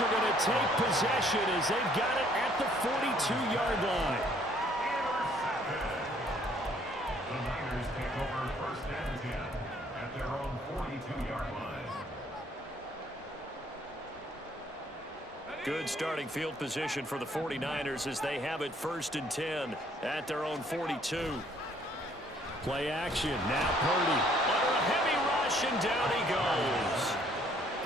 Bills are going to take possession as they've got it at the 42-yard line. The Niners take over first and 10 at their own 42-yard line. Good starting field position for the 49ers as they have it first and 10 at their own 42. Play action. Now Purdy. Under a heavy rush, and down he goes.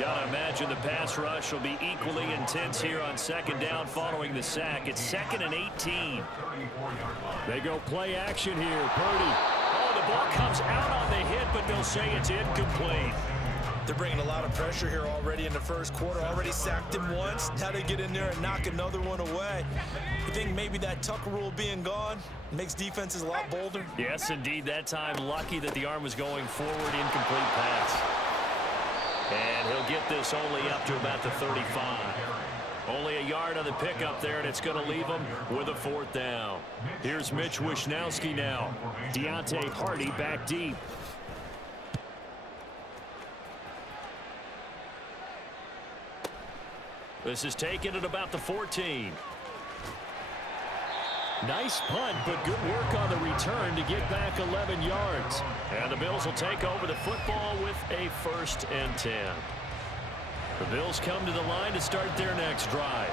Gotta imagine the pass rush will be equally intense here on second down following the sack. It's 2nd and 18. They go play action here. Purdy. Oh, the ball comes out on the hit, but they'll say it's incomplete. They're bringing a lot of pressure here already in the first quarter. Already sacked him once. Now they get in there and knock another one away. You think maybe that Tucker rule being gone makes defenses a lot bolder? Yes, indeed. That time, lucky that the arm was going forward. Incomplete pass. And he'll get this only up to about the 35. Only a yard on the pickup there, and it's going to leave him with a 4th down. Here's Mitch Wishnowski now. Deontay Hardy back deep. This is taken at about the 14. Nice punt, but good work on the return to get back 11 yards. And the Bills will take over the football with a 1st and 10. The Bills come to the line to start their next drive.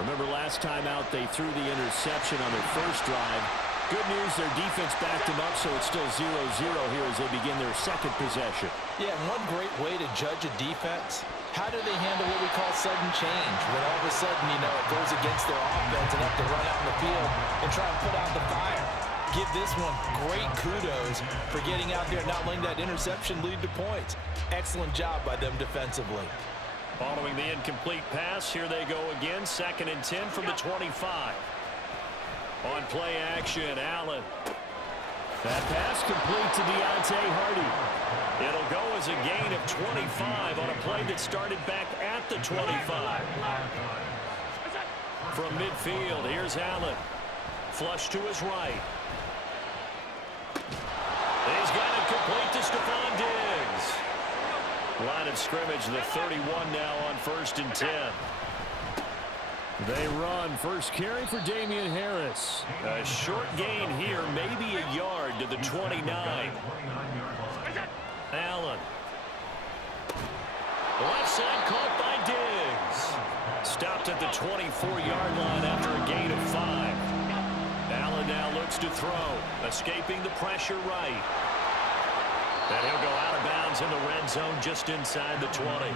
Remember last time out they threw the interception on their first drive. Good news, their defense backed them up, so it's still 0-0 here as they begin their second possession. Yeah, and one great way to judge a defense, how do they handle what we call sudden change? When all of a sudden, you know, it goes against their offense and have to run out in the field and try and put out the fire. Give this one great kudos for getting out there and not letting that interception lead to points. Excellent job by them defensively. Following the incomplete pass, here they go again, 2nd and 10 from the 25. On play action, Allen. That pass complete to Deontay Hardy. It'll go as a gain of 25 on a play that started back at the 25. From midfield, here's Allen. Flush to his right. He's got it complete to Stephon Diggs. Line of scrimmage, the 31 now on 1st and 10. They run. First carry for Damian Harris. A short gain here, maybe a yard to the 29. Allen. Left side caught by Diggs. Stopped at the 24-yard line after a gain of 5. Allen now looks to throw. Escaping the pressure right. And he'll go out of bounds in the red zone just inside the 20.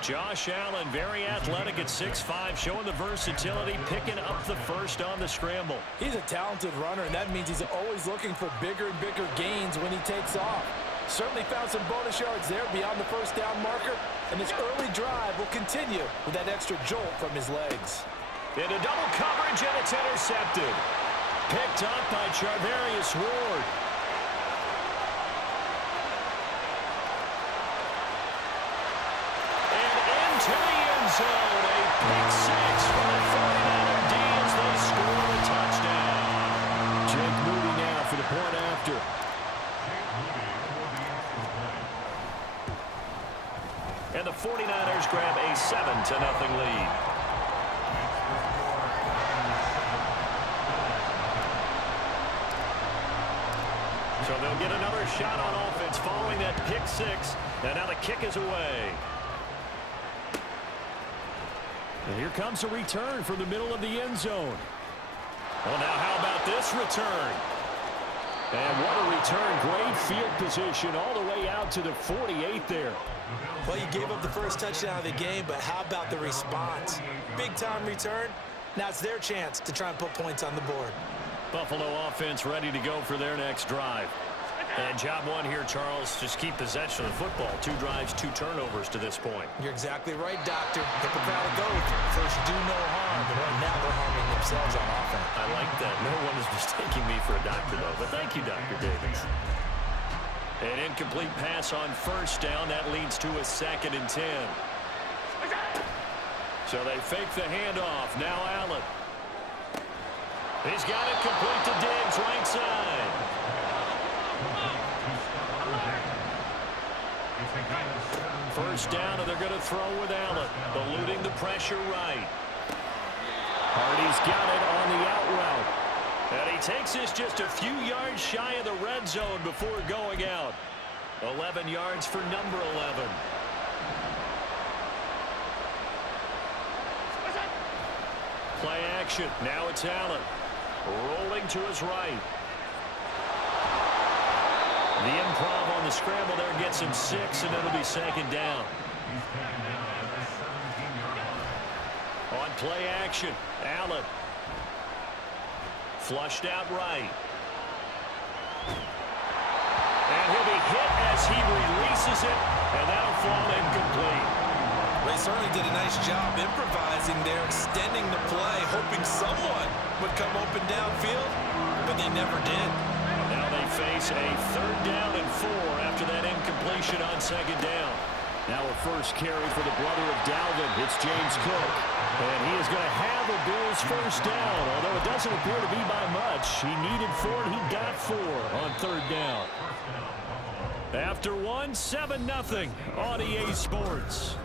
Josh Allen, very athletic at 6'5", showing the versatility, picking up the first on the scramble. He's a talented runner, and that means he's always looking for bigger and bigger gains when he takes off. Certainly found some bonus yards there beyond the first down marker, and this early drive will continue with that extra jolt from his legs. Into double coverage, and it's intercepted. Picked up by Charvarius Ward. To the end zone, a pick 6 for the 49er D as they score a touchdown. Jake Moody now for the point after. And the 49ers grab a 7-0 lead. So they'll get another shot on offense following that pick 6, and now the kick is away. And here comes a return from the middle of the end zone. Well, now how about this return? And what a return. Great field position all the way out to the 48 there. Well, you gave up the first touchdown of the game, but how about the response? Big-time return. Now it's their chance to try and put points on the board. Buffalo offense ready to go for their next drive. And job one here, Charles, just keep possession of the football. 2 drives, 2 turnovers to this point. You're exactly right, Doctor. Hippocratic oath. First, do no harm, but right now they're harming themselves on offense. I like that. No one is mistaking me for a doctor, though. But thank you, Dr. Davis. An incomplete pass on first down. That leads to a 2nd and 10. So they fake the handoff. Now Allen. He's got it complete to Diggs, right side. first down, and they're going to throw with Allen, eluding the pressure right. Hardy's got it on the out route. And he takes this just a few yards shy of the red zone before going out. 11 yards for number 11. Play action. Now it's Allen. Rolling to his right. The improv on the scramble there gets him 6, and it'll be second down. On play action, Allen. Flushed out right. And he'll be hit as he releases it, and that'll fall incomplete. They certainly did a nice job improvising there, extending the play, hoping someone would come open downfield, but they never did. Now they face a 3rd down and 4 after that incompletion on second down. Now a first carry for the brother of Dalvin. It's James Cook. And he is going to have the Bills' first down, although it doesn't appear to be by much. He needed 4, and he got 4 on 3rd down. After 1, 7-0 on EA Sports.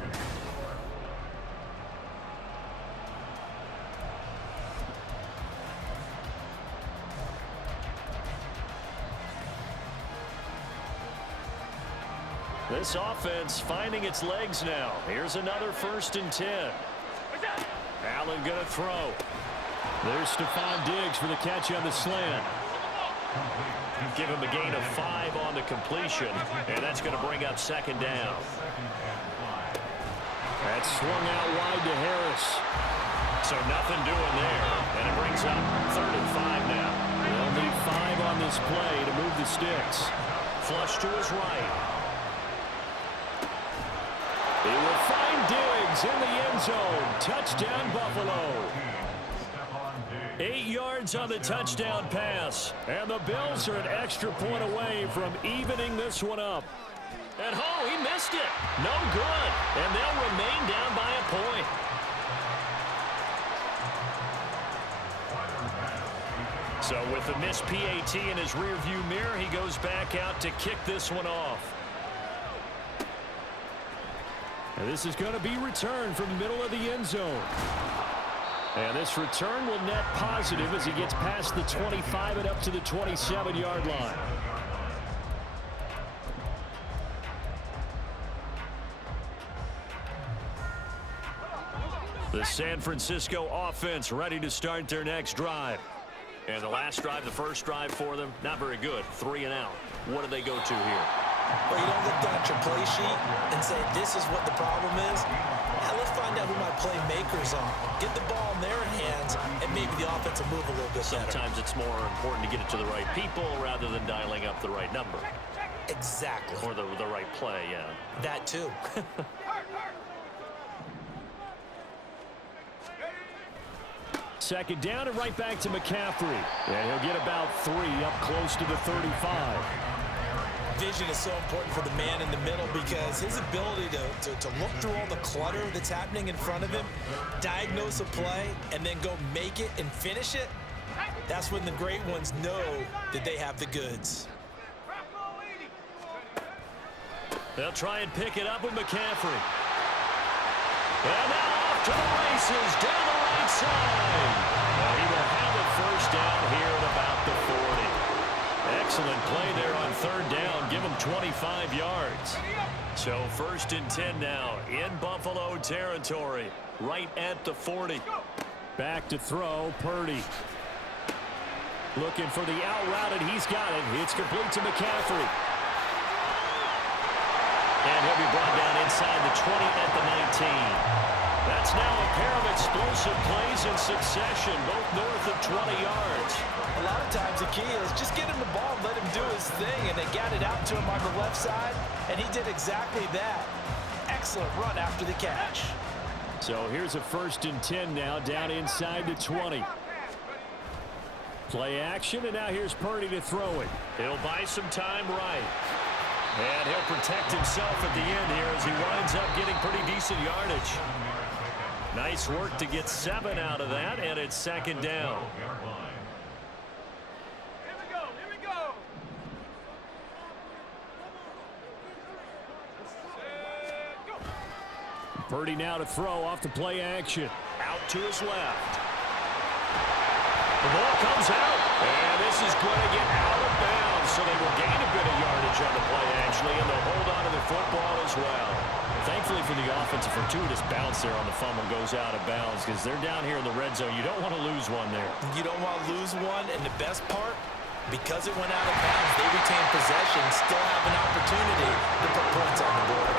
This offense finding its legs now. Here's another 1st and 10. Allen going to throw. There's Stephon Diggs for the catch on the slant. Give him a gain of 5 on the completion, and that's going to bring up second down. That's swung out wide to Harris. So nothing doing there, and it brings up 3rd and 5 now. They'll need 5 on this play to move the sticks. Flush to his right. He will find Diggs in the end zone. Touchdown, Buffalo. 8 yards on the touchdown pass. And the Bills are an extra point away from evening this one up. And oh, he missed it. No good. And they'll remain down by a point. So with the missed PAT in his rearview mirror, he goes back out to kick this one off. And this is going to be returned from the middle of the end zone. And this return will net positive as he gets past the 25 and up to the 27-yard line. The San Francisco offense ready to start their next drive. And the last drive, the first drive for them, not very good. 3 and out. What do they go to here? Well, you don't look down at your play sheet and say, this is what the problem is. Yeah, let's find out who my playmakers are. Get the ball in their hands, and maybe the offense will move a little bit better. Sometimes it's more important to get it to the right people rather than dialing up the right number. Exactly. Or the right play, yeah. That too. Second down and right back to McCaffrey. And he'll get about 3 up close to the 35. Vision is so important for the man in the middle because his ability to look through all the clutter that's happening in front of him, diagnose a play, and then go make it and finish it, that's when the great ones know that they have the goods. They'll try and pick it up with McCaffrey. And now off to the races down the right side. Well, he will have it first down here at about the 40. Excellent play there on 3rd down. Give him 25 yards. So 1st and 10 now in Buffalo territory. Right at the 40. Back to throw, Purdy. Looking for the out route, and he's got it. It's complete to McCaffrey. And he'll be brought down inside the 20 at the 19. That's now a pair of explosive plays in succession, both north of 20 yards. A lot of times the key is just get him the ball and let him do his thing, and they got it out to him on the left side, and he did exactly that. Excellent run after the catch. So here's a 1st and 10 now, down inside the 20. Play action, and now here's Purdy to throw it. He'll buy some time right. And he'll protect himself at the end here as he winds up getting pretty decent yardage. Nice work to get 7 out of that, and it's second down. Purdy now to throw off the play action. Out to his left. The ball comes out, and this is going to get out of bounds, so they will gain a bit of yardage on the play, actually, and they'll hold on to the football as well. Thankfully for the offense, a fortuitous bounce there on the fumble goes out of bounds because they're down here in the red zone. You don't want to lose one there. You don't want to lose one, and the best part, because it went out of bounds, they retain possession, still have an opportunity to put points on the board.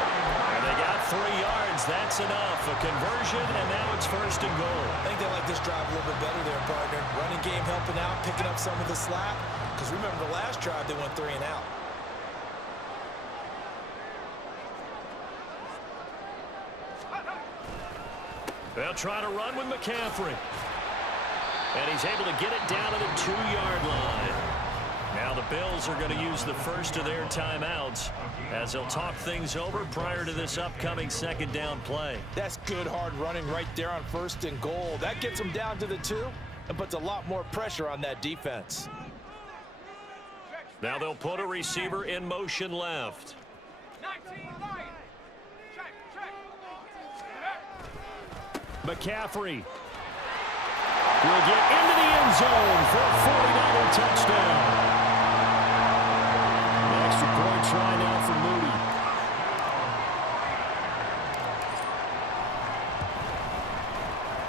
And they got 3 yards. That's enough. A conversion, and now it's first and goal. I think they like this drive a little bit better there, partner. Running game helping out, picking up some of the slack. Because remember the last drive, they went 3 and out. They'll try to run with McCaffrey. And he's able to get it down to the 2-yard line. Now the Bills are going to use the first of their timeouts as they'll talk things over prior to this upcoming second down play. That's good hard running right there on first and goal. That gets them down to the 2 and puts a lot more pressure on that defense. Now they'll put a receiver in motion left. McCaffrey will get into the end zone for a 49er touchdown. An extra point try now for Moody.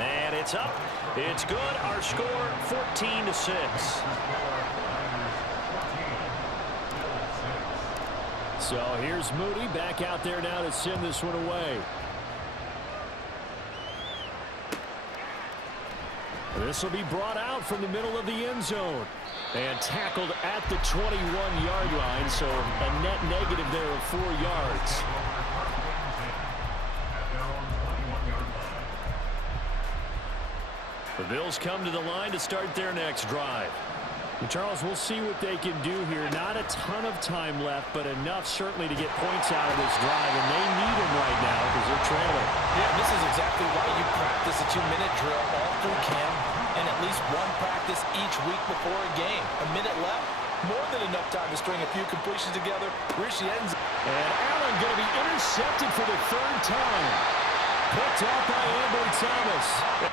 And it's up. It's good. Our score 14-6. So here's Moody back out there now to send this one away. This will be brought out from the middle of the end zone and tackled at the 21-yard line, so a net negative there of 4 yards. The Bills come to the line to start their next drive. And Charles, we'll see what they can do here. Not a ton of time left, but enough certainly to get points out of this drive, and they need them right now because they're trailing. Yeah, this is exactly why you practice a 2-minute drill all through camp and at least one practice each week before a game. A minute left, more than enough time to string a few completions together. And Allen going to be intercepted for the 3rd time. Picked off by Ambry Thomas.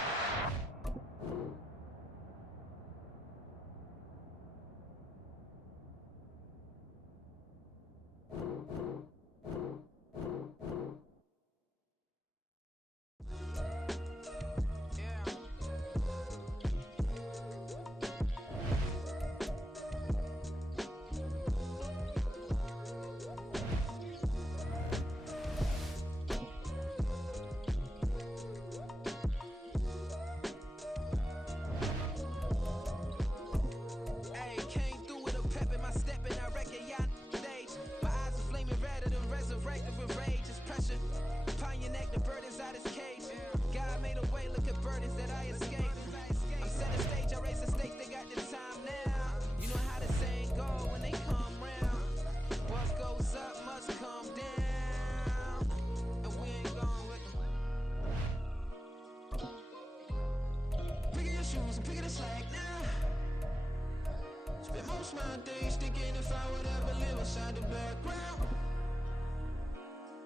My days thinking if I would ever live inside the background.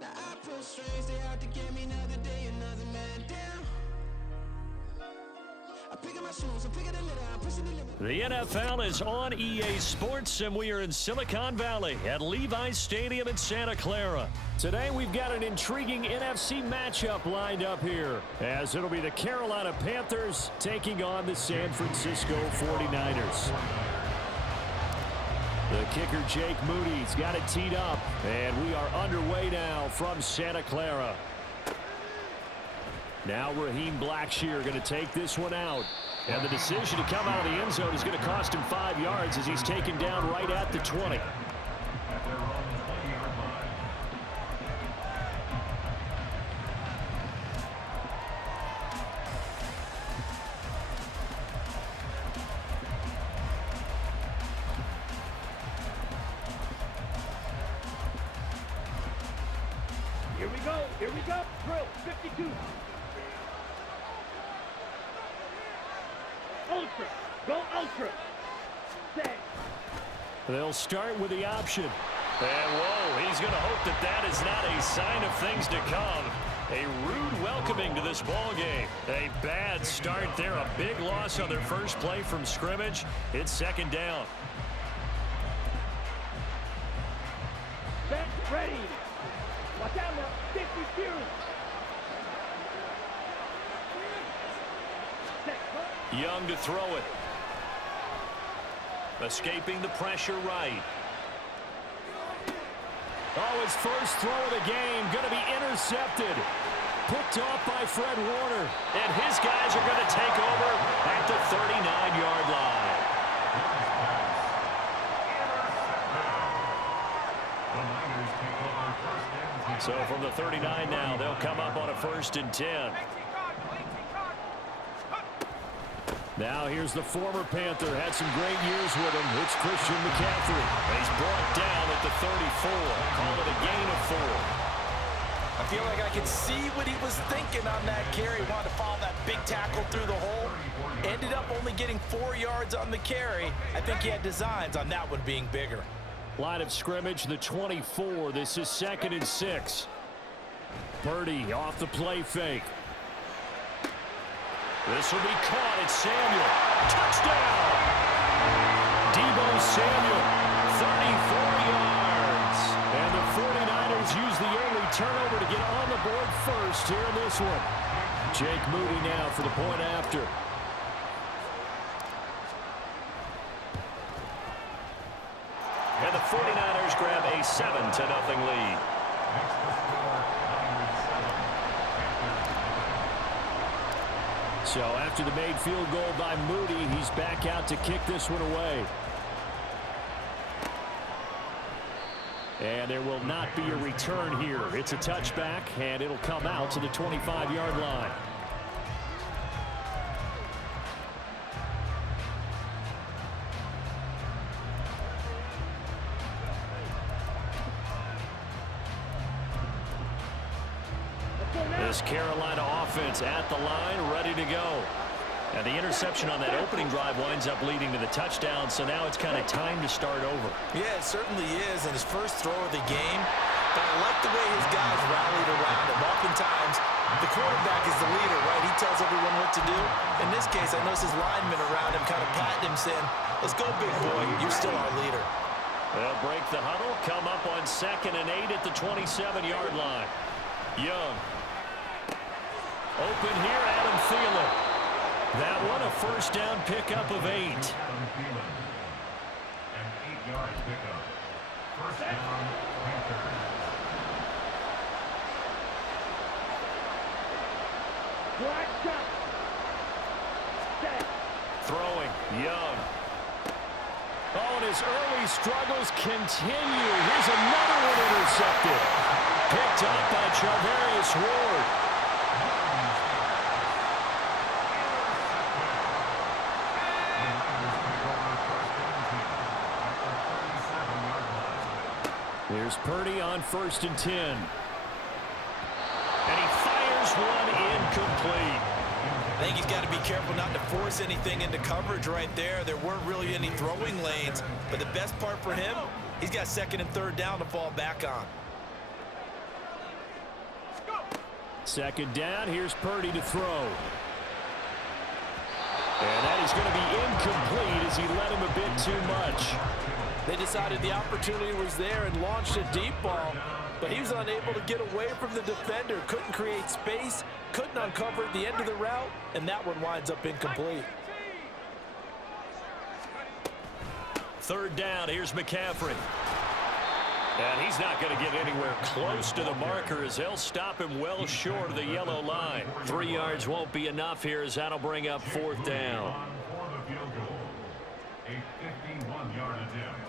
Now I pull strings, they out to get me another day, another man down. I pick up my shoes, I'm picking the lid out, pushing the limit. The NFL is on EA Sports, and we are in Silicon Valley at Levi's Stadium in Santa Clara. Today we've got an intriguing NFC matchup lined up here, as it'll be the Carolina Panthers taking on the San Francisco 49ers. The kicker, Jake Moody's got it teed up, and we are underway now from Santa Clara. Now Raheem Blackshear going to take this one out. And the decision to come out of the end zone is going to cost him 5 yards as he's taken down right at the 20. Here we go. Drill 52. Ultra. Go ultra. Set. They'll start with the option. And whoa, he's going to hope that that is not a sign of things to come. A rude welcoming to this ball game. A bad start there. A big loss on their first play from scrimmage. It's second down. Set, ready. Watch out now. 52. Set, Young to throw it. Escaping the pressure right. Oh, his first throw of the game going to be intercepted. Picked off by Fred Warner. And his guys are going to take over at the 39-yard line. So from the 39 now, they'll come up on a 1st and 10. Now here's the former Panther. Had some great years with him. It's Christian McCaffrey. He's brought down at the 34. Call it a gain of 4. I feel like I can see what he was thinking on that carry. Wanted to follow that big tackle through the hole. Ended up only getting 4 yards on the carry. I think he had designs on that one being bigger. Line of scrimmage, the 24. This is 2nd and 6. Purdy off the play fake. This will be caught. It's Samuel. Touchdown! Deebo Samuel, 34 yards. And the 49ers use the early turnover to get on the board first here in this one. Jake Moody now for the point after. And the 49ers grab a 7-0 lead. So after the made field goal by Moody, he's back out to kick this one away. And there will not be a return here. It's a touchback, and it'll come out to the 25-yard line. This Carolina offense at the line, ready to go. And the interception on that opening drive winds up leading to the touchdown, so now it's kind of time to start over. Yeah, it certainly is, and his first throw of the game. But I like the way his guys rallied around him. Oftentimes, the quarterback is the leader, right? He tells everyone what to do. In this case, I noticed his linemen around him kind of patting him, saying, "Let's go, big boy. You're still our leader." They'll break the huddle, come up on 2nd and 8 at the 27-yard line. Young. Open here, Adam Thielen. That one a first down pickup of 8. An 8-yard pickup. First down, Panthers. Black shot. Set. Throwing, Young. Oh, and his early struggles continue. Here's another one intercepted. Picked up by Charvarius Ward. Here's Purdy on 1st and 10. And he fires one incomplete. I think he's got to be careful not to force anything into coverage right there. There weren't really any throwing lanes. But the best part for him, he's got 2nd and 3rd down to fall back on. 2nd down. Here's Purdy to throw. And that is going to be incomplete as he led him a bit too much. They decided the opportunity was there and launched a deep ball, but he was unable to get away from the defender, couldn't create space, couldn't uncover at the end of the route, and that one winds up incomplete. 3rd down, here's McCaffrey. And he's not going to get anywhere close to the marker as they'll stop him well short of the yellow line. 3 yards won't be enough here as that'll bring up 4th down. For the field goal. A 51-yard attempt.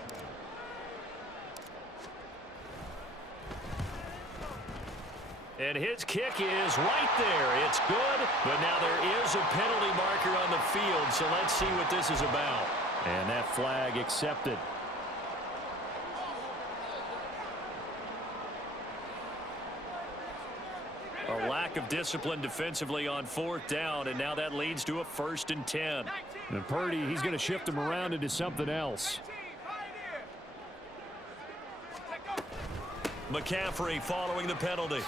And his kick is right there. It's good, but now there is a penalty marker on the field, so let's see what this is about. And that flag accepted. A lack of discipline defensively on 4th down, and now that leads to a 1st and 10. And Purdy, he's going to shift him around into something else. McCaffrey following the penalty.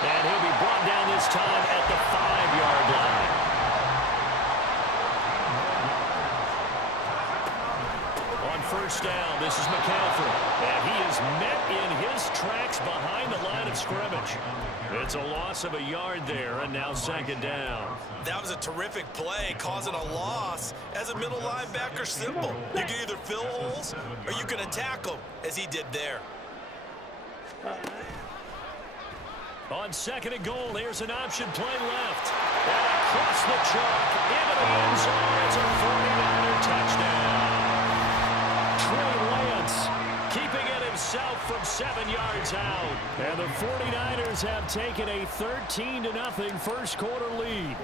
And he'll be brought down this time at the 5-yard line. On first down, this is McCaffrey. And he is met in his tracks behind the line of scrimmage. It's a loss of a yard there, and now second down. That was a terrific play, causing a loss. As a middle linebacker, simple. You can either fill holes or you can attack them, as he did there. On second and goal, here's an option play left. And across the chalk, into the end zone. It's a 49er touchdown. Trey Lance keeping it himself from 7 yards out. And the 49ers have taken a 13-0 first quarter lead.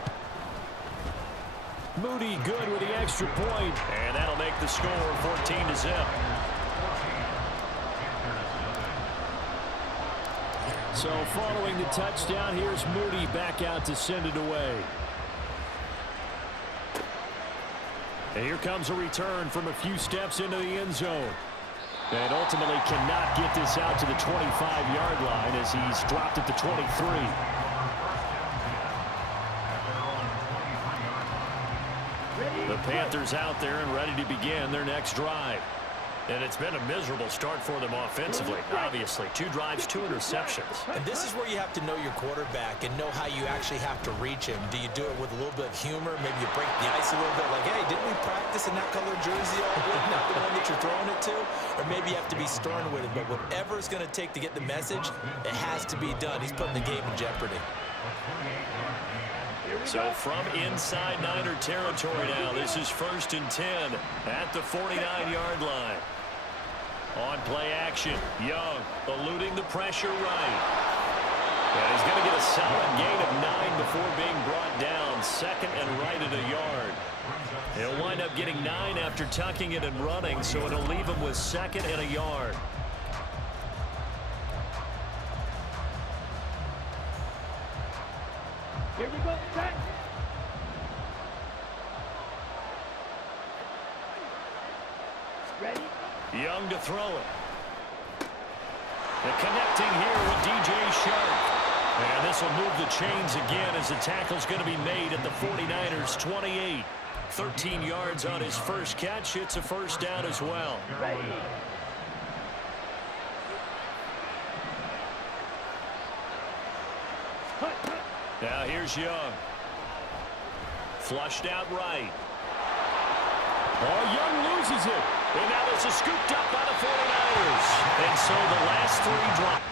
Moody good with the extra point, and that'll make the score 14-0. So following the touchdown, here's Moody back out to send it away. And here comes a return from a few steps into the end zone. And ultimately cannot get this out to the 25-yard line as he's dropped at the 23. The Panthers out there and ready to begin their next drive. And it's been a miserable start for them offensively, obviously. 2 drives, 2 interceptions. And this is where you have to know your quarterback and know how you actually have to reach him. Do you do it with a little bit of humor? Maybe you break the ice a little bit, like, hey, didn't we practice in that color jersey all week? Not the one that you're throwing it to? Or maybe you have to be stern with it. But whatever it's going to take to get the message, it has to be done. He's putting the game in jeopardy. So from inside Niner territory now, this is 1st and 10 at the 49-yard line. On play action, Young eluding the pressure right. And he's going to get a solid gain of 9 before being brought down. 2nd and right at a yard. He'll wind up getting 9 after tucking it and running, so it'll leave him with 2nd and a yard. Here we go, set. Ready? Young to throw it. And connecting here with DJ Shark. And this will move the chains again as the tackle's going to be made at the 49ers 28. 13 yards on his first catch. It's a first down as well. Ready. Now here's Young. Flushed out right. Oh, Young loses it. And now this is scooped up by the 49ers. And so the last 3 drives.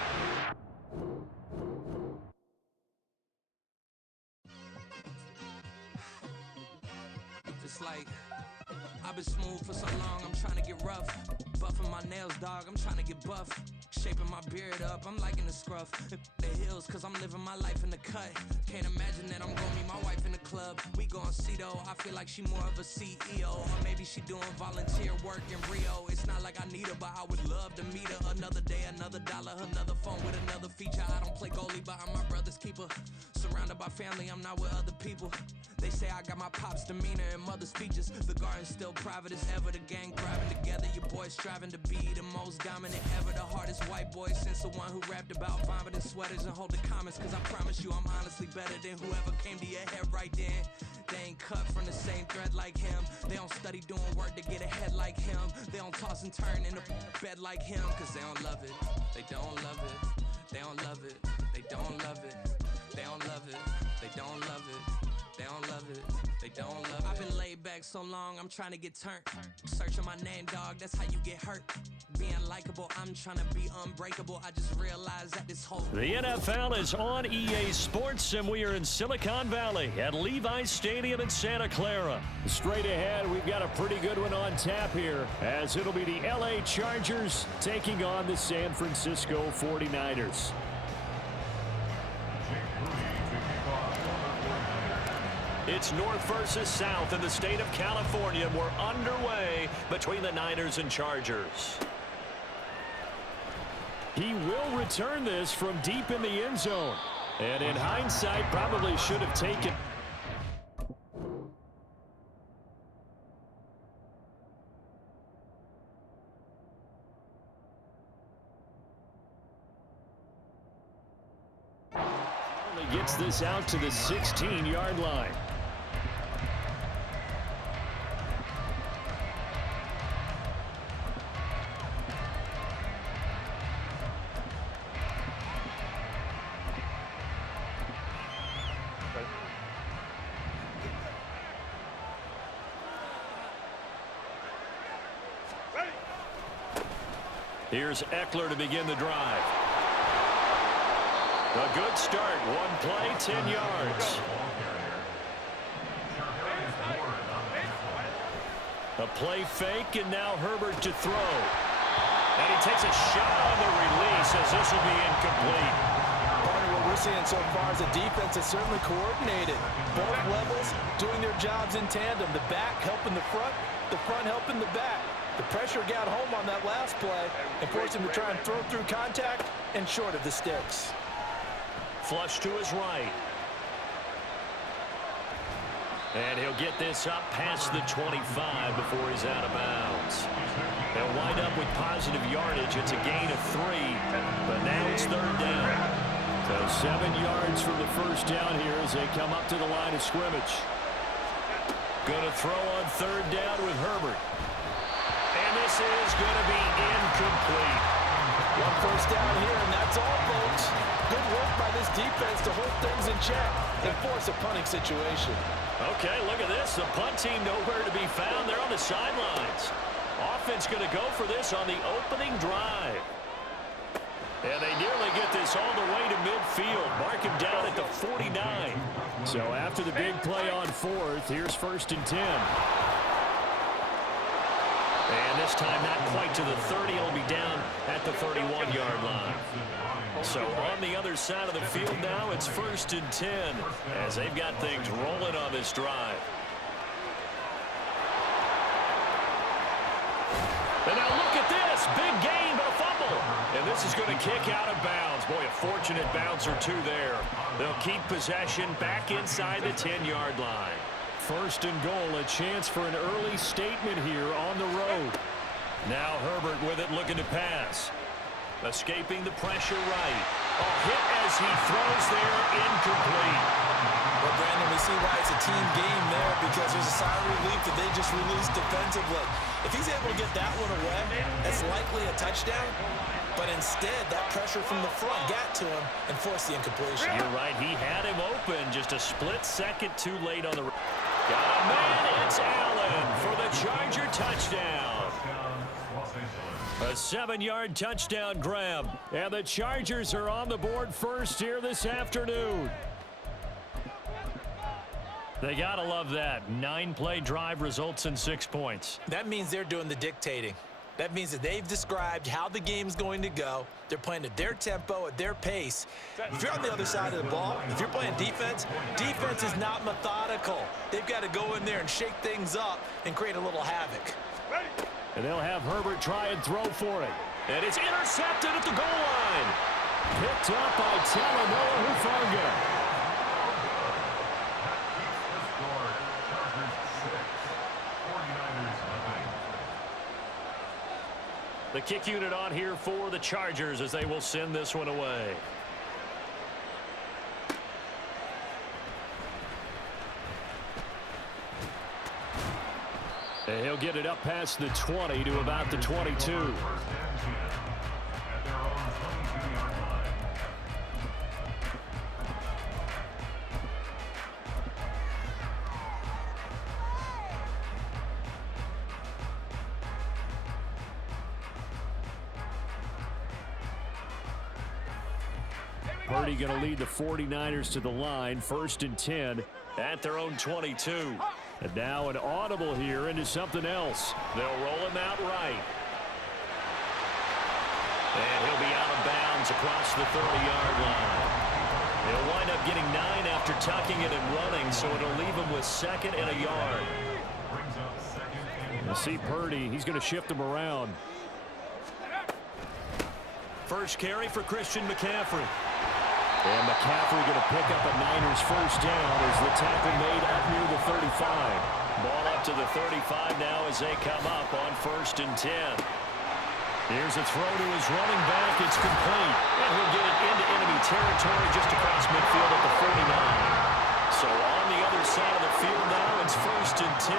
It's like I've been smooth for so long, I'm trying to get rough. Buffing my nails, dog, I'm trying to get buff. Shaping my beard up, I'm liking the scruff. The hills, cause I'm living my life in the cut. Can't imagine that I'm gonna meet my wife in the club. We gon' see though, I feel like she more of a CEO. Or maybe she doing volunteer work in Rio. It's not like I need her, but I would love to meet her. Another day, another dollar, another phone with another feature. I don't play goalie, but I'm my brother's keeper. Surrounded by family, I'm not with other people. They say I got my pop's demeanor and mother's features. The garden's still private as ever. The gang grabbing together. Your boys striving to be the most dominant ever. The hardest white boy since the one who rapped about vomiting sweaters and holding comments. Cause I promise you I'm honestly better than whoever came to your head right then. They ain't cut from the same thread like him. They don't study doing work to get ahead like him. They don't toss and turn in a bed like him. Cause they don't love it. They don't love it. They don't love it. They don't love it. They don't love it. They don't love it. They don't love it. They don't love it. I've been laid back so long, I'm trying to get turned. Searching my name, dog, that's how you get hurt. Being likable, I'm trying to be unbreakable. I just realized that this whole... The NFL is on EA Sports, and we are in Silicon Valley at Levi's Stadium in Santa Clara. Straight ahead, we've got a pretty good one on tap here, as it'll be the LA Chargers taking on the San Francisco 49ers. It's north versus south in the state of California. We're underway between the Niners and Chargers. He will return this from deep in the end zone. And in hindsight, probably should have taken... He gets this out to the 16-yard line. Here's Eckler to begin the drive. A good start. One play, 10 yards. A play fake, and now Herbert to throw. And he takes a shot on the release as this will be incomplete. Partner, what we're seeing so far is a defense that's certainly coordinated. Both levels doing their jobs in tandem. The back helping the front helping the back. The pressure got home on that last play and forced him to try and throw through contact and short of the sticks. Flush to his right. And he'll get this up past the 25 before he's out of bounds. They'll wind up with positive yardage. It's a gain of 3, but now it's third down. So 7 yards from the first down here as they come up to the line of scrimmage. Going to throw on third down with Herbert. And this is going to be incomplete. One first down here, and that's all, folks. Good work by this defense to hold things in check and force a punting situation. Okay, look at this. The punt team nowhere to be found. They're on the sidelines. Offense going to go for this on the opening drive. And they nearly get this all the way to midfield. Mark him down at the 49. So after the big play on fourth, here's 1st and 10. And this time not quite to the 30. It'll be down at the 31-yard line. So on the other side of the field now, it's 1st and 10 as they've got things rolling on this drive. And now look at this. Big gain, but a fumble. And this is going to kick out of bounds. Boy, a fortunate bounce or two there. They'll keep possession back inside the 10-yard line. 1st and goal, a chance for an early statement here on the road. Now Herbert with it, looking to pass. Escaping the pressure right. A hit as he throws there, incomplete. Well, Brandon, we see why it's a team game there because there's a sigh of relief that they just released defensively. If he's able to get that one away, that's likely a touchdown. But instead, that pressure from the front got to him and forced the incompletion. You're right. He had him open. Just a split second too late on the... Got a man. It's Allen for the Charger touchdown. A 7-yard touchdown grab. And the Chargers are on the board first here this afternoon. They got to love that. 9-play drive results in 6 points. That means they're doing the dictating. That means that they've described how the game's going to go. They're playing at their tempo, at their pace. If you're on the other side of the ball, if you're playing defense, defense is not methodical. They've got to go in there and shake things up and create a little havoc. And they'll have Herbert try and throw for it. And it's intercepted at the goal line. Picked up by Talanoa Hufanga. The kick unit on here for the Chargers as they will send this one away. And he'll get it up past the 20 to about the 22. Purdy going to lead the 49ers to the line, 1st and 10 at their own 22. And now an audible here into something else. They'll roll him out right. And he'll be out of bounds across the 30-yard line. He'll wind up getting 9 after tucking it and running, so it'll leave him with 2nd and a yard. You see Purdy, he's going to shift him around. First carry for Christian McCaffrey. And McCaffrey going to pick up a Niners first down as the tackle made up near the 35. Ball up to the 35 now as they come up on 1st and 10. Here's a throw to his running back. It's complete. And he'll get it into enemy territory just across midfield at the 49. So on the other side of the field now, it's 1st and 10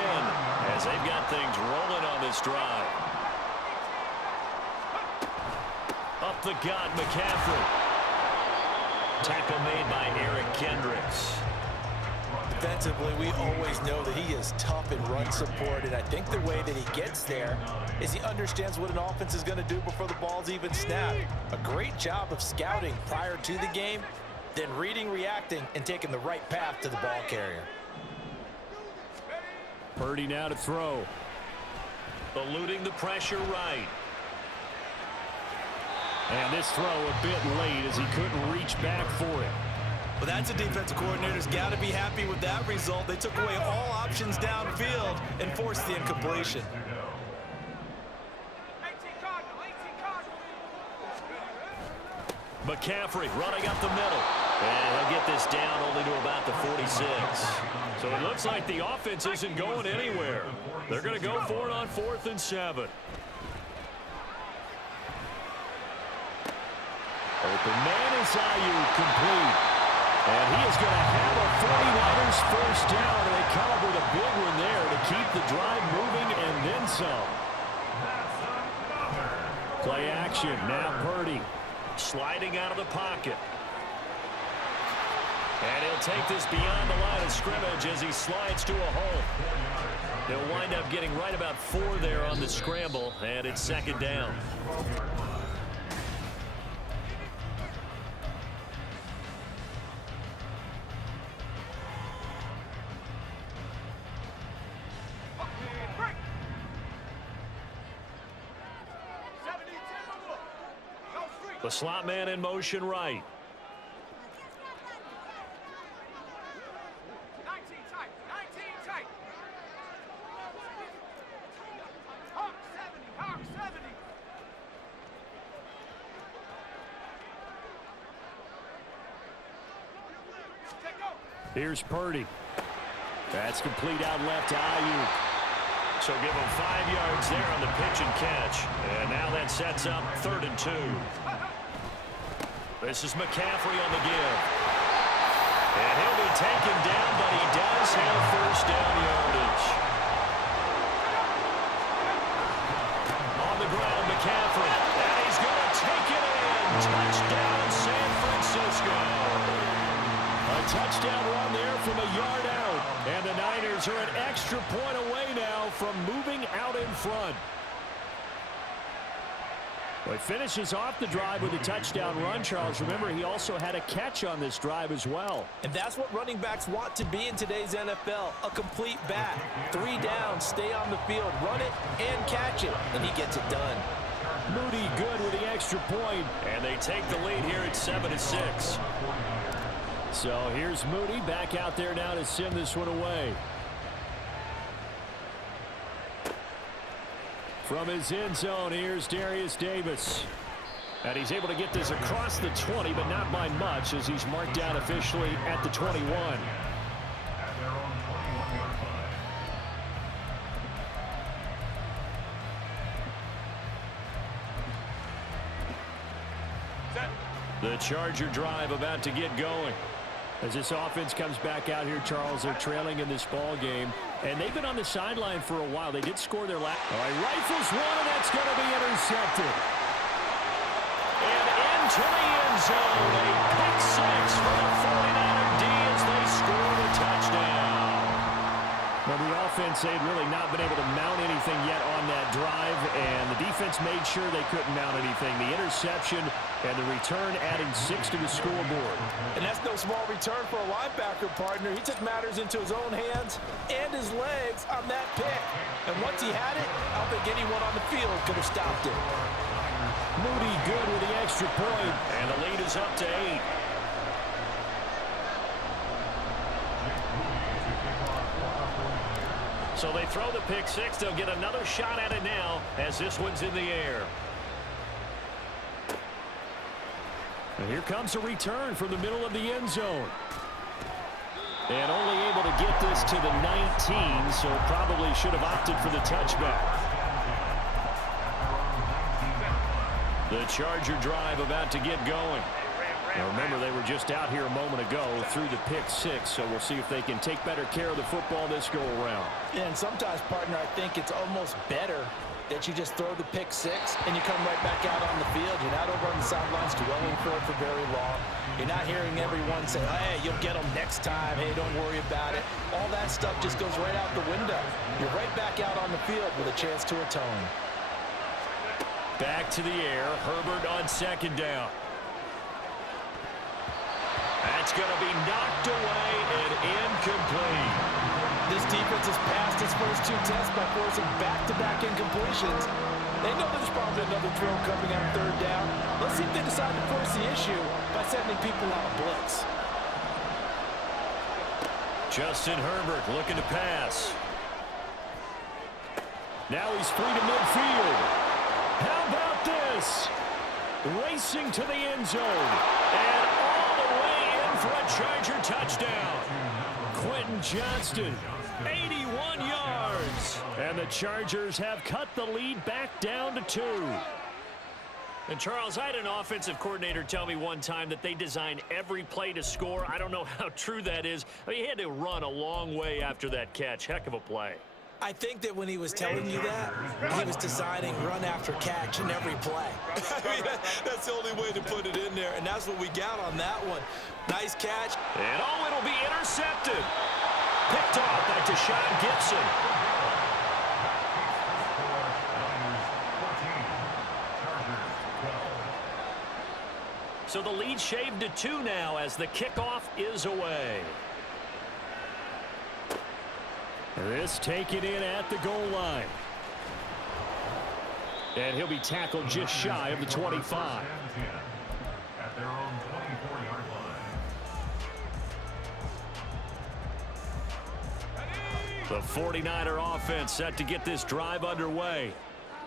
as they've got things rolling on this drive. Up the gut, McCaffrey. Tackle made by Eric Kendricks. Defensively, we always know that he is tough in run support, and I think the way that he gets there is he understands what an offense is going to do before the ball's even snapped. A great job of scouting prior to the game, then reading, reacting, and taking the right path to the ball carrier. Purdy now to throw. Eluding the pressure right. And this throw a bit late as he couldn't reach back for it. Well, that's a defensive coordinator's got to be happy with that result. They took away all options downfield and forced the incompletion. McCaffrey running up the middle. And he'll get this down only to about the 46. So it looks like the offense isn't going anywhere. They're going to go for it on 4th and 7. Open man is Ayuk, complete. And he is going to have a 49ers first down. And they come up with a big one there to keep the drive moving and then some. Play action. Now Purdy sliding out of the pocket. And he'll take this beyond the line of scrimmage as he slides to a hole. He'll wind up getting right about 4 there on the scramble, and it's 2nd down. The slot man in motion right. 19 tight. 19 tight. Hawk 70. Hawk 70. Take go. Here's Purdy. That's complete out left to Ayuk. So give him 5 yards there on the pitch and catch. And now that sets up 3rd and 2. This is McCaffrey on the give. And he'll be taken down, but he does have first down yardage. On the ground, McCaffrey. And he's going to take it in. Touchdown, San Francisco. A touchdown run there from a yard out. And the Niners are an extra point away now from moving out in front. Well, he finishes off the drive with a touchdown run, Charles. Remember, he also had a catch on this drive as well. And that's what running backs want to be in today's NFL, a complete back. 3 down, stay on the field, run it, and catch it. And he gets it done. Moody good with the extra point. And they take the lead here at 7-6. So here's Moody back out there now to send this one away. From his end zone, here's Darius Davis. And he's able to get this across the 20, but not by much, as he's marked down officially at the 21. The Charger drive about to get going. As this offense comes back out here, Charles, they're trailing in this ball game. And they've been on the sideline for a while. They did score their last. All right, rifles one, and that's going to be intercepted. And into the end zone. A pick six for the 49er D as they score the touchdown. Well, the offense, they'd really not been able to mount anything yet on that drive, and the defense made sure they couldn't mount anything. The interception and the return adding 6 to the scoreboard. And that's no small return for a linebacker, partner. He took matters into his own hands and his legs on that pick. And once he had it, I don't think anyone on the field could have stopped it. Moody good with the extra point, and the lead is up to 8. So they throw the pick six. They'll get another shot at it now as this one's in the air. And here comes a return from the middle of the end zone. And only able to get this to the 19, so probably should have opted for the touchback. The Charger drive about to get going. Now remember, they were just out here a moment ago through the pick six, so we'll see if they can take better care of the football this go-around. Yeah, and sometimes, partner, I think it's almost better that you just throw the pick six and you come right back out on the field. You're not over on the sidelines dwelling for it for very long. You're not hearing everyone say, hey, you'll get them next time. Hey, don't worry about it. All that stuff just goes right out the window. You're right back out on the field with a chance to atone. Back to the air. Herbert on second down. That's going to be knocked away and incomplete. This defense has passed its first two tests by forcing back-to-back incompletions. They know there's probably another throw coming on third down. Let's see if they decide to force the issue by sending people on a blitz. Justin Herbert looking to pass. Now he's free to midfield. How about this? Racing to the end zone. And all the way in for a Charger touchdown. Quentin Johnston, 81 yards. And the Chargers have cut the lead back down to 2. And, Charles, I had an offensive coordinator tell me one time that they design every play to score. I don't know how true that is. I mean, he had to run a long way after that catch. Heck of a play. I think that when he was telling you that, he was designing run after catch in every play. I mean, that's the only way to put it in there, and that's what we got on that one. Nice catch. And oh, it'll be intercepted. Picked off by Deshaun Gibson. So the lead shaved to 2 now as the kickoff is away. This taken in at the goal line. And he'll be tackled just shy of the 25. At their own 24-yard line. The 49er offense set to get this drive underway.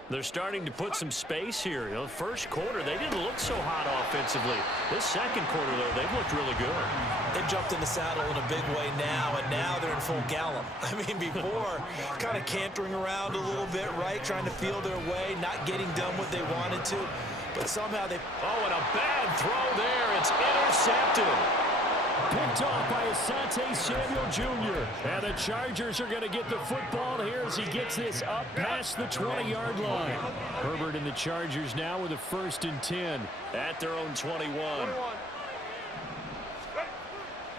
They're starting to put some space here. You know, first quarter, they didn't look so hot offensively. This second quarter, though, they've looked really good. They've jumped in the saddle in a big way now, and now they're in full gallop. I mean, before, kind of cantering around a little bit, right, trying to feel their way, not getting done what they wanted to, but somehow they... Oh, and a bad throw there. It's intercepted. Picked off by Asante Samuel Jr. And the Chargers are going to get the football here as he gets this up past the 20-yard line. Herbert and the Chargers now with a 1st and 10 at their own 21.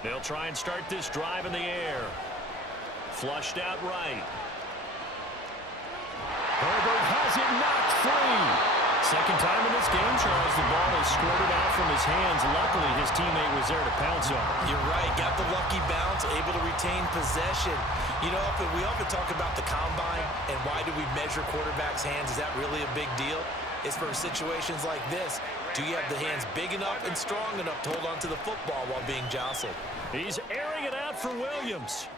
They'll try and start this drive in the air. Flushed out right. Herbert has it knocked free. Second time in this game, Charles, the ball is squirted out from his hands. Luckily, his teammate was there to pounce on it. You're right. Got the lucky bounce, able to retain possession. You know, we often talk about the combine and why do we measure quarterbacks' hands. Is that really a big deal? It's for situations like this. Do you have the hands big enough and strong enough to hold on to the football while being jostled? He's airing it out for Williams.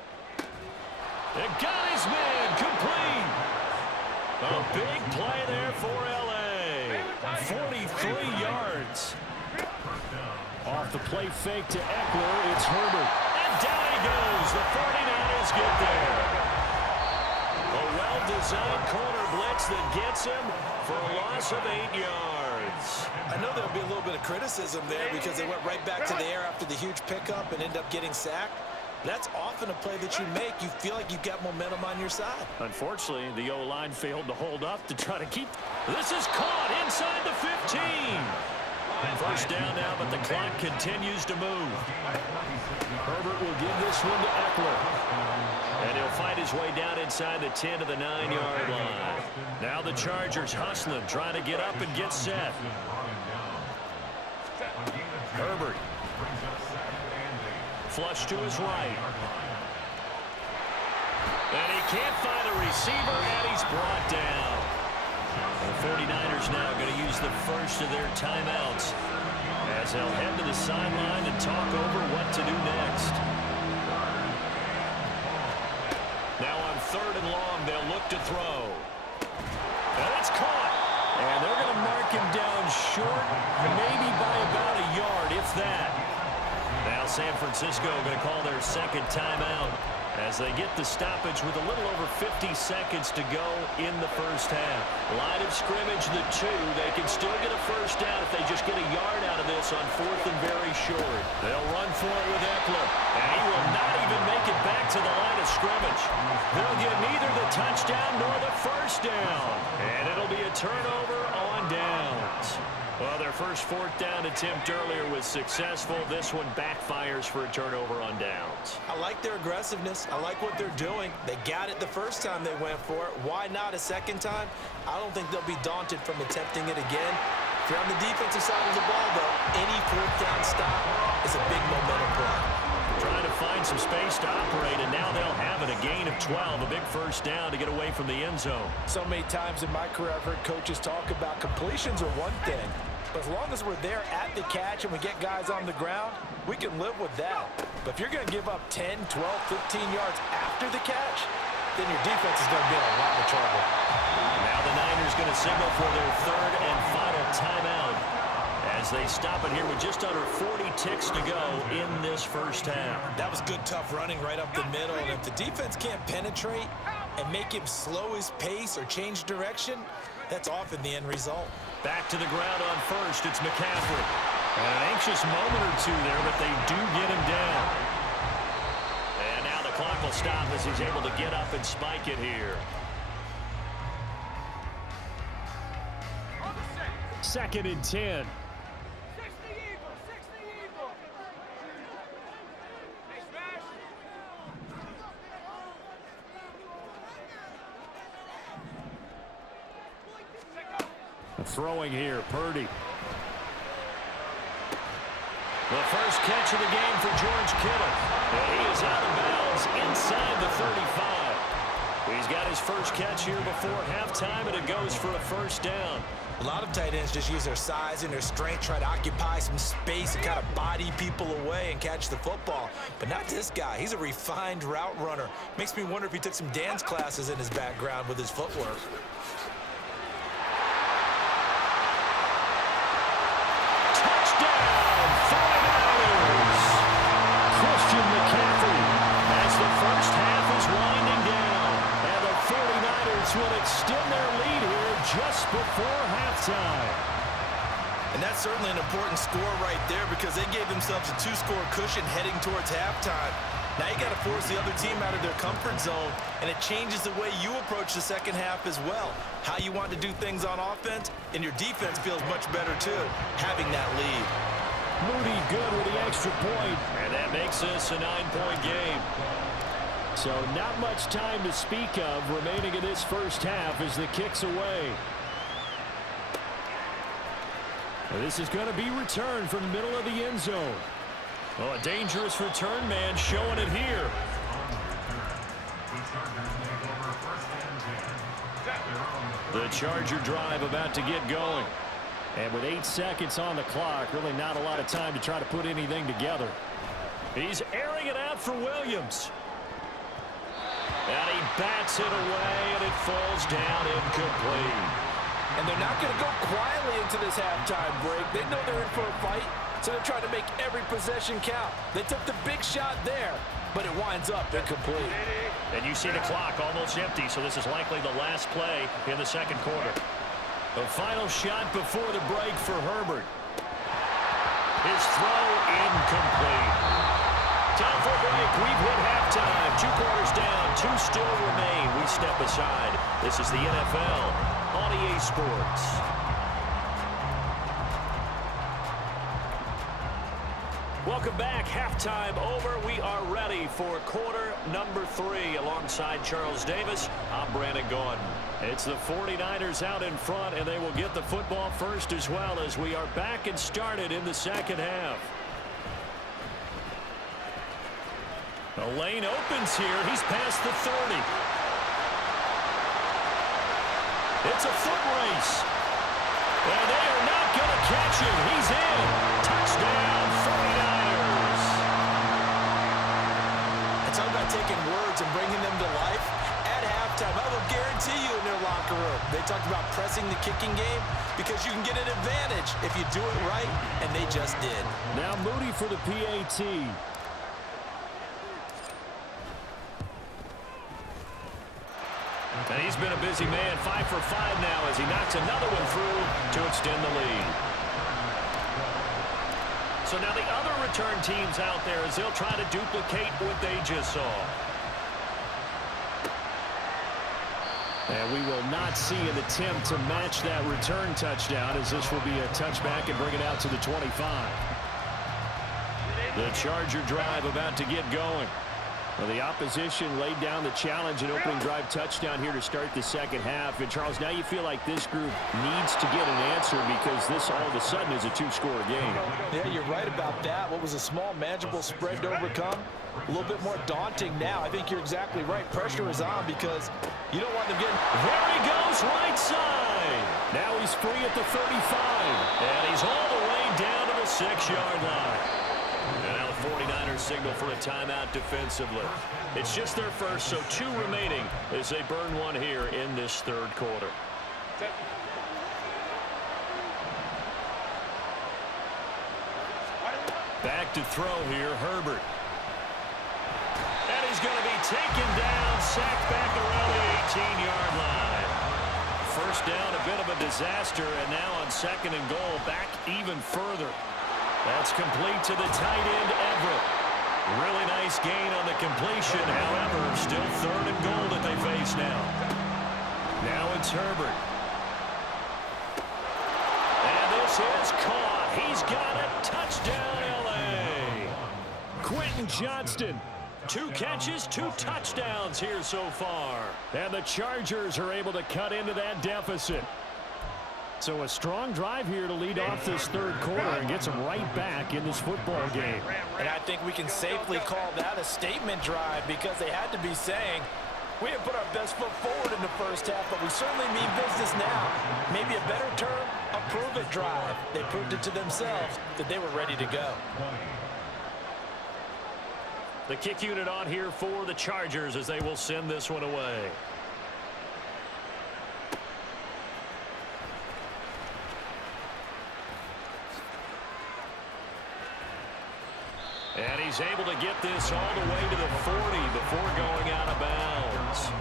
And got his man complete. A big play there for L.A. 43 yards. Off the play fake to Eckler, it's Herbert. And down he goes. The 49ers get there. A well-designed corner blitz that gets him for a loss of 8 yards. I know there'll be a little bit of criticism there because they went right back to the air after the huge pickup and ended up getting sacked. That's often a play that you make. You feel like you've got momentum on your side. Unfortunately, the O-line failed to hold up to try to keep. This is caught inside the 15. First down now, but the clock continues to move. Herbert will give this one to Eckler. And he'll fight his way down inside the 10 to the 9-yard line. Now the Chargers hustling, trying to get up and get set. Herbert. Flush to his right. And he can't find a receiver, and he's brought down. The 49ers now going to use the first of their timeouts as they'll head to the sideline and talk over what to do next. Now on 3rd and long, they'll look to throw. And it's caught. And they're going to mark him down short, maybe by about a yard, if that. Now San Francisco going to call their second timeout. as they get the stoppage with a little over 50 seconds to go in the first half. Line of scrimmage, the 2. They can still get a first down if they just get a yard out of this on 4th and very short. They'll run for it with Eckler, and he will not even make it back to the line of scrimmage. They'll get neither the touchdown nor the first down, and it'll be a turnover on downs. Well, their first 4th down attempt earlier was successful. This one backfires for a turnover on downs. I like their aggressiveness. I like what they're doing. They got it the first time they went for it. Why not a second time? I don't think they'll be daunted from attempting it again. If you're on the defensive side of the ball, though, any 4th down stop is a big momentum play. Trying to find some space to operate, and now they'll have it. A gain of 12, a big first down to get away from the end zone. So many times in my career, I've heard coaches talk about completions are one thing. But as long as we're there at the catch and we get guys on the ground, we can live with that. But if you're going to give up 10, 12, 15 yards after the catch, then your defense is going to be in a lot of trouble. Now the Niners going to signal for their 3rd and final timeout as they stop it here with just under 40 ticks to go in this first half. That was good, tough running right up the middle. And if the defense can't penetrate and make him slow his pace or change direction, that's often the end result. Back to the ground on first. It's McCaffrey. And an anxious moment or two there, but they do get him down. And now the clock will stop as he's able to get up and spike it here. 2nd and 10. Throwing here, Purdy. The first catch of the game for George Kittle. And he is out of bounds inside the 35. He's got his first catch here before halftime, and it goes for a first down. A lot of tight ends just use their size and their strength, try to occupy some space and kind of body people away and catch the football. But not this guy. He's a refined route runner. Makes me wonder if he took some dance classes in his background with his footwork. First half is winding down, and the 49ers will extend their lead here just before halftime. And that's certainly an important score right there because they gave themselves a 2-score cushion heading towards halftime. Now you got to force the other team out of their comfort zone, and it changes the way you approach the second half as well. How you want to do things on offense, and your defense feels much better too, having that lead. Moody good with the extra point, and that makes this a 9-point game. So not much time to speak of remaining in this first half as the kick's away. And this is going to be returned from the middle of the end zone. Oh, a dangerous return man showing it here. The Charger drive about to get going. And with 8 seconds on the clock, really not a lot of time to try to put anything together. He's airing it out for Williams. And he bats it away, and it falls down incomplete. And they're not going to go quietly into this halftime break. They know they're in for a fight, so they're trying to make every possession count. They took the big shot there, but it winds up incomplete. And you see the clock almost empty, so this is likely the last play in the second quarter. The final shot before the break for Herbert. His throw incomplete. Time for a break. We've hit halftime. 2 quarters down. 2 still remain. We step aside. This is the NFL on EA Sports. Welcome back. Halftime over. We are ready for quarter number 3. Alongside Charles Davis, I'm Brandon Gordon. It's the 49ers out in front, and they will get the football first as well as we are back and started in the second half. The lane opens here. He's past the 30. It's a foot race. And they are not going to catch him. He's in. Touchdown, 49ers. It's all about taking words and bringing them to life. At halftime, I will guarantee you in their locker room, they talked about pressing the kicking game because you can get an advantage if you do it right, and they just did. Now Moody for the PAT. And he's been a busy man, 5 for 5 now as he knocks another one through to extend the lead. So now the other return teams out there as they'll try to duplicate what they just saw. And we will not see an attempt to match that return touchdown as this will be a touchback and bring it out to the 25. The Charger drive about to get going. Well, the opposition laid down the challenge and opening drive touchdown here to start the second half. And, Charles, now you feel like this group needs to get an answer because this all of a sudden is a two-score game. Yeah, you're right about that. What was a small, manageable spread to overcome? A little bit more daunting now. I think you're exactly right. Pressure is on because you don't want them getting... There he goes, right side. Now he's free at the 35. And he's all the way down to the 6-yard line. And now the 49ers signal for a timeout defensively. It's just their first, so 2 remaining as they burn one here in this third quarter. Back to throw here, Herbert. And he's going to be taken down, sacked back around the 18-yard line. First down, a bit of a disaster, and now on 2nd and goal, back even further. That's complete to the tight end, Everett. Really nice gain on the completion. However, still 3rd and goal that they face now. Now it's Herbert. And this is caught. He's got it. Touchdown, L.A. Quentin Johnston. 2 catches, 2 touchdowns here so far. And the Chargers are able to cut into that deficit. So a strong drive here to lead off this third quarter and gets them right back in this football game. And I think we can safely call that a statement drive because they had to be saying, we didn't put our best foot forward in the first half, but we certainly mean business now. Maybe a better term, a prove-it drive. They proved it to themselves that they were ready to go. The kick unit on here for the Chargers as they will send this one away. And he's able to get this all the way to the 40 before going out of bounds.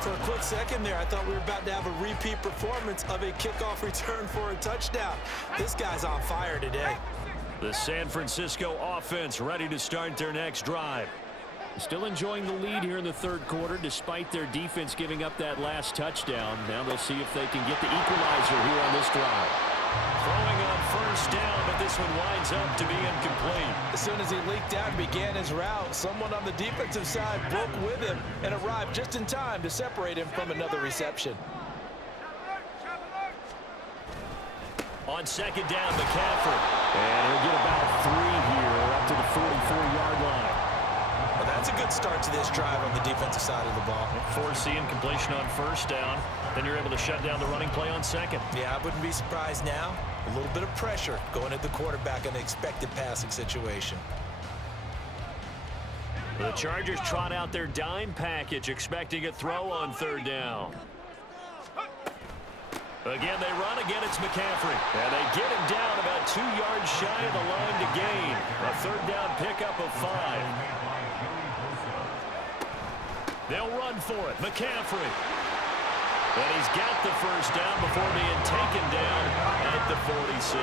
For a quick second there, I thought we were about to have a repeat performance of a kickoff return for a touchdown. This guy's on fire today. The San Francisco offense ready to start their next drive. Still enjoying the lead here in the third quarter despite their defense giving up that last touchdown. Now they'll see if they can get the equalizer here on this drive. Throwing on first down, but this one winds up to be incomplete. As soon as he leaked out and began his route, someone on the defensive side broke with him and arrived just in time to separate him from another reception. On 2nd down, McCaffrey. And he'll get about 3 here up to the 44-yard line. Well, that's a good start to this drive on the defensive side of the ball. Forcing completion on first down. Then you're able to shut down the running play on 2nd. Yeah, I wouldn't be surprised now. A little bit of pressure going at the quarterback in the expected passing situation. The Chargers trot out their dime package, expecting a throw on 3rd down. Again, they run. Again, it's McCaffrey. And they get him down about 2 yards shy of the line to gain. A 3rd down pickup of 5. They'll run for it. McCaffrey. And he's got the first down before being taken down at the 46.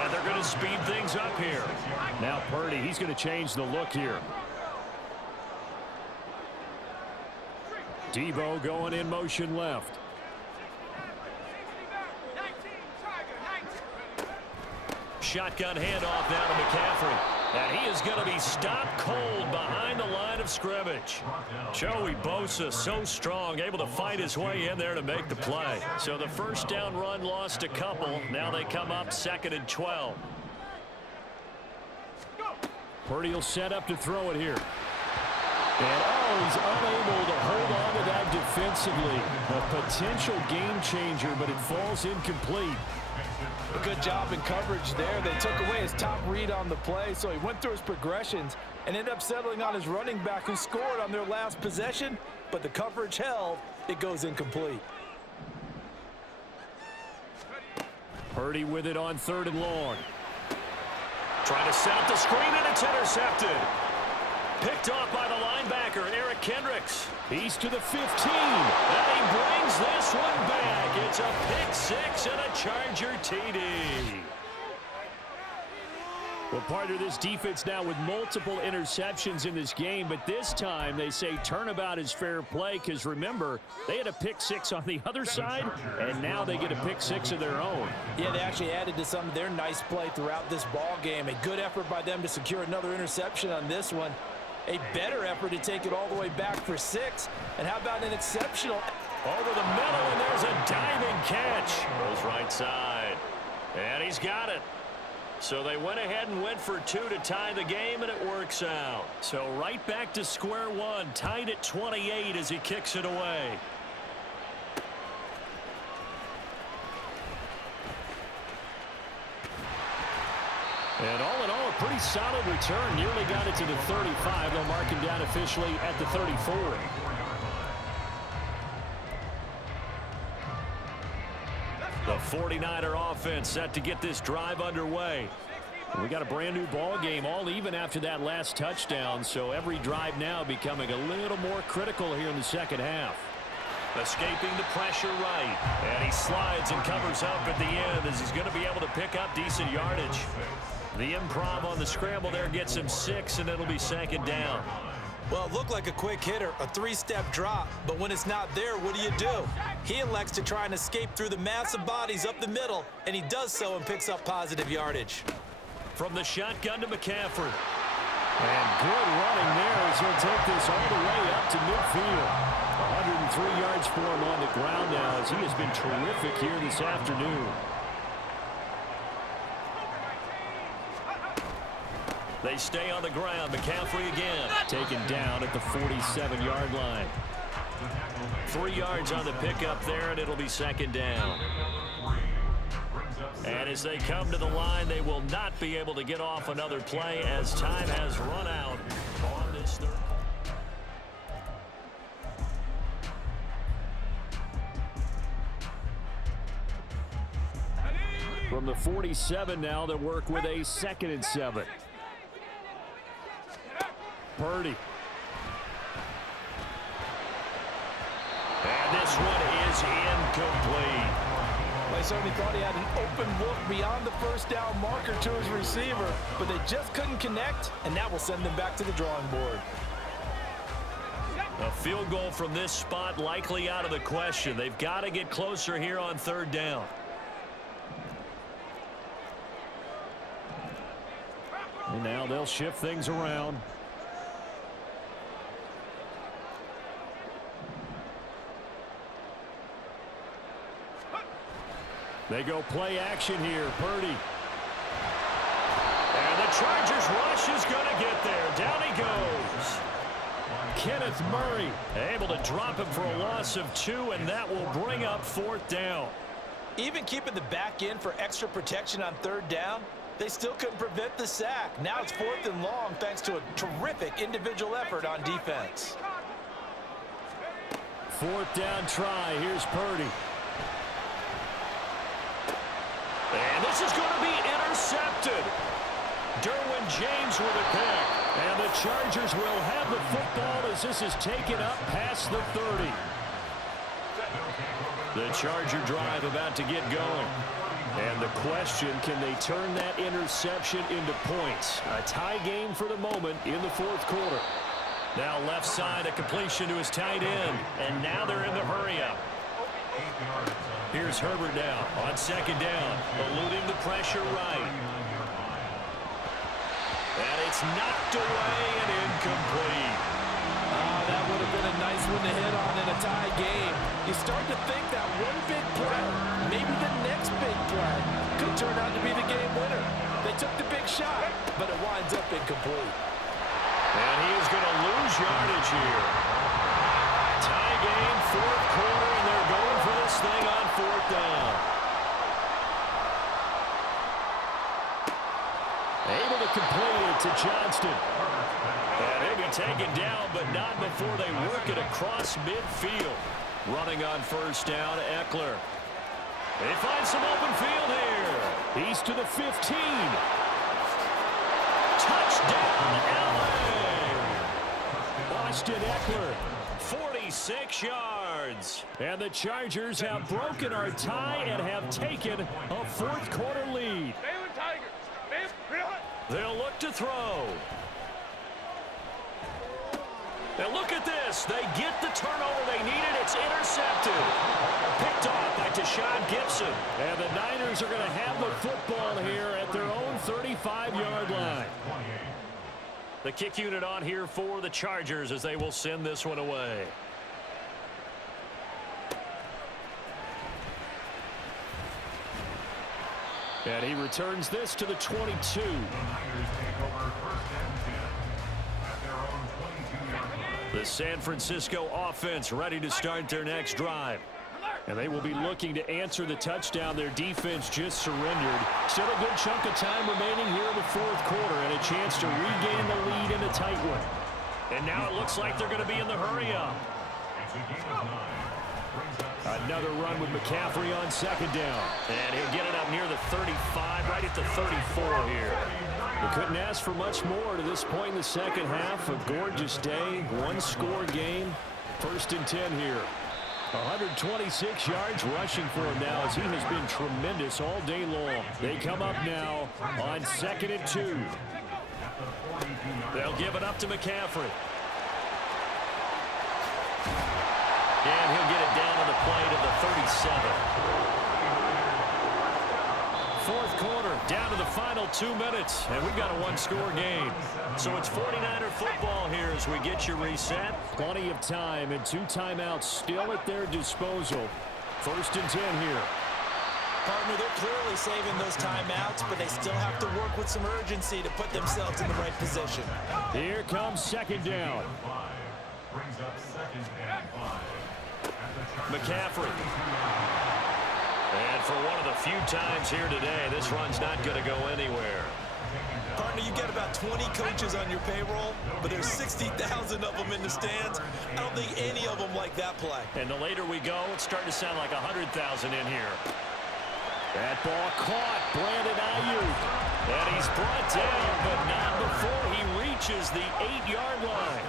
And they're going to speed things up here. Now Purdy, he's going to change the look here. Debo going in motion left. Shotgun handoff now to McCaffrey. And he is going to be stopped cold behind the line of scrimmage. Joey Bosa so strong, able to fight his way in there to make the play. So the first down run lost a couple. Now they come up 2nd and 12. Purdy will set up to throw it here. And he's unable to hold on to that defensively. A potential game changer, but it falls incomplete. A good job in coverage there. They took away his top read on the play, so he went through his progressions and ended up settling on his running back who scored on their last possession, but the coverage held. It goes incomplete. Purdy with it on 3rd and long. Trying to set up the screen, and it's intercepted. Picked off by the linebacker, Eric Kendricks. He's to the 15. And he brings this one back. It's a pick six and a Charger TD. Well, partner, this defense now with multiple interceptions in this game, but this time they say turnabout is fair play because, remember, they had a pick six on the other side, and now they get a pick six of their own. Yeah, they actually added to some of their nice play throughout this ball game. A good effort by them to secure another interception on this one. A better effort to take it all the way back for 6. And how about an exceptional... Over the middle, and there's a diving catch. Goes right side. And he's got it. So they went ahead and went for 2 to tie the game, and it works out. So right back to square one, tied at 28 as he kicks it away. And all in all, a pretty solid return. Nearly got it to the 35. They'll mark him down officially at the 34. The 49er offense set to get this drive underway. We got a brand new ball game, all even after that last touchdown. So every drive now becoming a little more critical here in the second half. Escaping the pressure right. And he slides and covers up at the end as he's going to be able to pick up decent yardage. The improv on the scramble there gets him 6, and it'll be second down. Well, it looked like a quick hitter, a 3-step drop, but when it's not there, what do? He elects to try and escape through the massive bodies up the middle, and he does so and picks up positive yardage. From the shotgun to McCaffrey. And good running there as he'll take this all the way up to midfield. 103 yards for him on the ground now as he has been terrific here this afternoon. They stay on the ground. McCaffrey again. Taken down at the 47-yard line. 3 yards on the pickup there, and it'll be second down. And as they come to the line, they will not be able to get off another play as time has run out on this third. From the 47 now, they work with a 2nd and 7. Purdy. And this one is incomplete. Well, I certainly thought he had an open look beyond the first down marker to his receiver, but they just couldn't connect, and that will send them back to the drawing board. A field goal from this spot likely out of the question. They've got to get closer here on third down. And now they'll shift things around. They go play action here. Purdy. And the Chargers rush is going to get there. Down he goes. Kenneth Murray able to drop him for a loss of 2, and that will bring up 4th down. Even keeping the back in for extra protection on third down, they still couldn't prevent the sack. Now it's 4th and long thanks to a terrific individual effort on defense. 4th down try. Here's Purdy. And this is going to be intercepted. Derwin James with a pick. And the Chargers will have the football as this is taken up past the 30. The Charger drive about to get going. And the question, can they turn that interception into points? A tie game for the moment in the 4th quarter. Now left side, a completion to his tight end. And now they're in the hurry-up. Here's Herbert now on second down, eluding the pressure right. And it's knocked away and incomplete. That would have been a nice one to hit on in a tie game. You start to think that one big play, maybe the next big play, could turn out to be the game winner. They took the big shot, but it winds up incomplete. And he is going to lose yardage here. Tie game, 4th quarter, and they're going for this thing on 4th down. Able to complete it to Johnston. And he'll be taken down, but not before they work it across midfield. Running on 1st down, Eckler. They find some open field here. He's to the 15. Touchdown, LA! Austin Eckler. 46 yards. And the Chargers have broken our tie and have taken a fourth-quarter lead. They'll look to throw. And look at this. They get the turnover they needed. It's intercepted. Picked off by Deshaun Gibson. And the Niners are going to have the football here at their own 35-yard line. The kick unit on here for the Chargers as they will send this one away. And he returns this to the 22. The San Francisco offense ready to start their next drive. And they will be looking to answer the touchdown their defense just surrendered. Still a good chunk of time remaining here in the fourth quarter and a chance to regain the lead in a tight one. And now it looks like they're going to be in the hurry-up. Another run with McCaffrey on second down. And he'll get it up near the 35, right at the 34 here. They couldn't ask for much more to this point in the second half. A gorgeous day, one-score game. 1st and 10 here. 126 yards rushing for him now as he has been tremendous all day long. They come up now on 2nd and 2. They'll give it up to McCaffrey. And he'll get it down to the plate of the 37. Fourth quarter, down to the final 2 minutes, and we've got a one-score game. So it's 49er football here as we get you reset. Plenty of time and 2 timeouts still at their disposal. 1st and 10 here. Partner, they're clearly saving those timeouts, but they still have to work with some urgency to put themselves in the right position. Here comes 2nd down. Brings up 2nd and 5. McCaffrey. And for one of the few times here today, this run's not going to go anywhere. Partner, you get about 20 coaches on your payroll, but there's 60,000 of them in the stands. I don't think any of them like that play. And the later we go, it's starting to sound like 100,000 in here. That ball caught. Brandon Ayuk. And he's brought down, but not before he reaches the 8-yard line.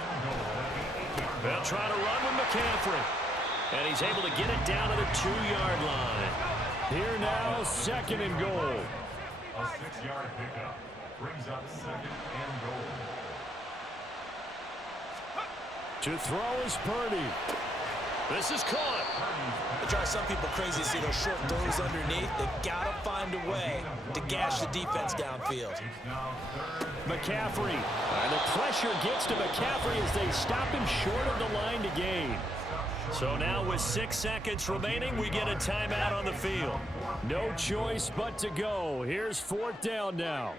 They'll try to run with McCaffrey. And he's able to get it down to the 2-yard line. Here now, 2nd and goal. A 6-yard pickup brings up 2nd and goal. To throw is Purdy. This is caught. It drives some people crazy to see those short throws underneath. They've got to find a way to gash the defense downfield. McCaffrey. And the pressure gets to McCaffrey as they stop him short of the line to gain. So now with 6 seconds remaining, we get a timeout on the field. No choice but to go. Here's 4th down now.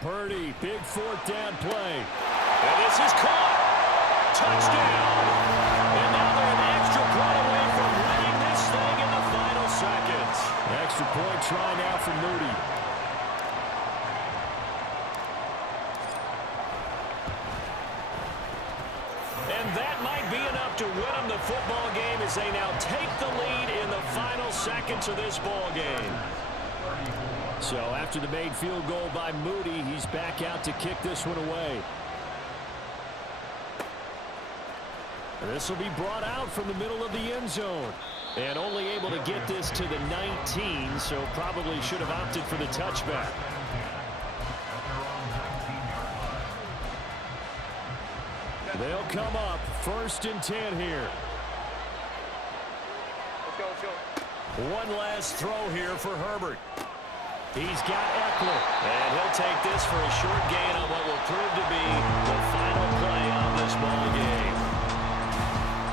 Purdy, big 4th down play. And this is caught. Touchdown. And now they're an extra point away from winning this thing in the final seconds. Extra point try now for Moody. And that might be enough to win them the football game as they now take the lead in the final seconds of this ball game. So after the made field goal by Moody, he's back out to kick this one away. This will be brought out from the middle of the end zone. And only able to get this to the 19, so probably should have opted for the touchback. They'll come up 1st and 10 here. One last throw here for Herbert. He's got Eckler. And he'll take this for a short gain on what will prove to be the final play of this ball game.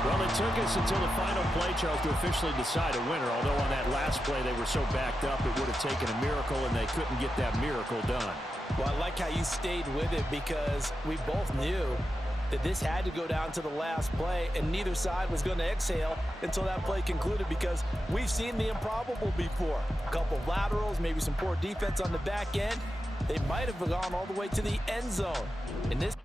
Well, it took us until the final play, Charles, to officially decide a winner. Although on that last play they were so backed up it would have taken a miracle, and they couldn't get that miracle done. Well, I like how you stayed with it because we both knew that this had to go down to the last play, and neither side was going to exhale until that play concluded because we've seen the improbable before. A couple of laterals, maybe some poor defense on the back end. They might have gone all the way to the end zone. In this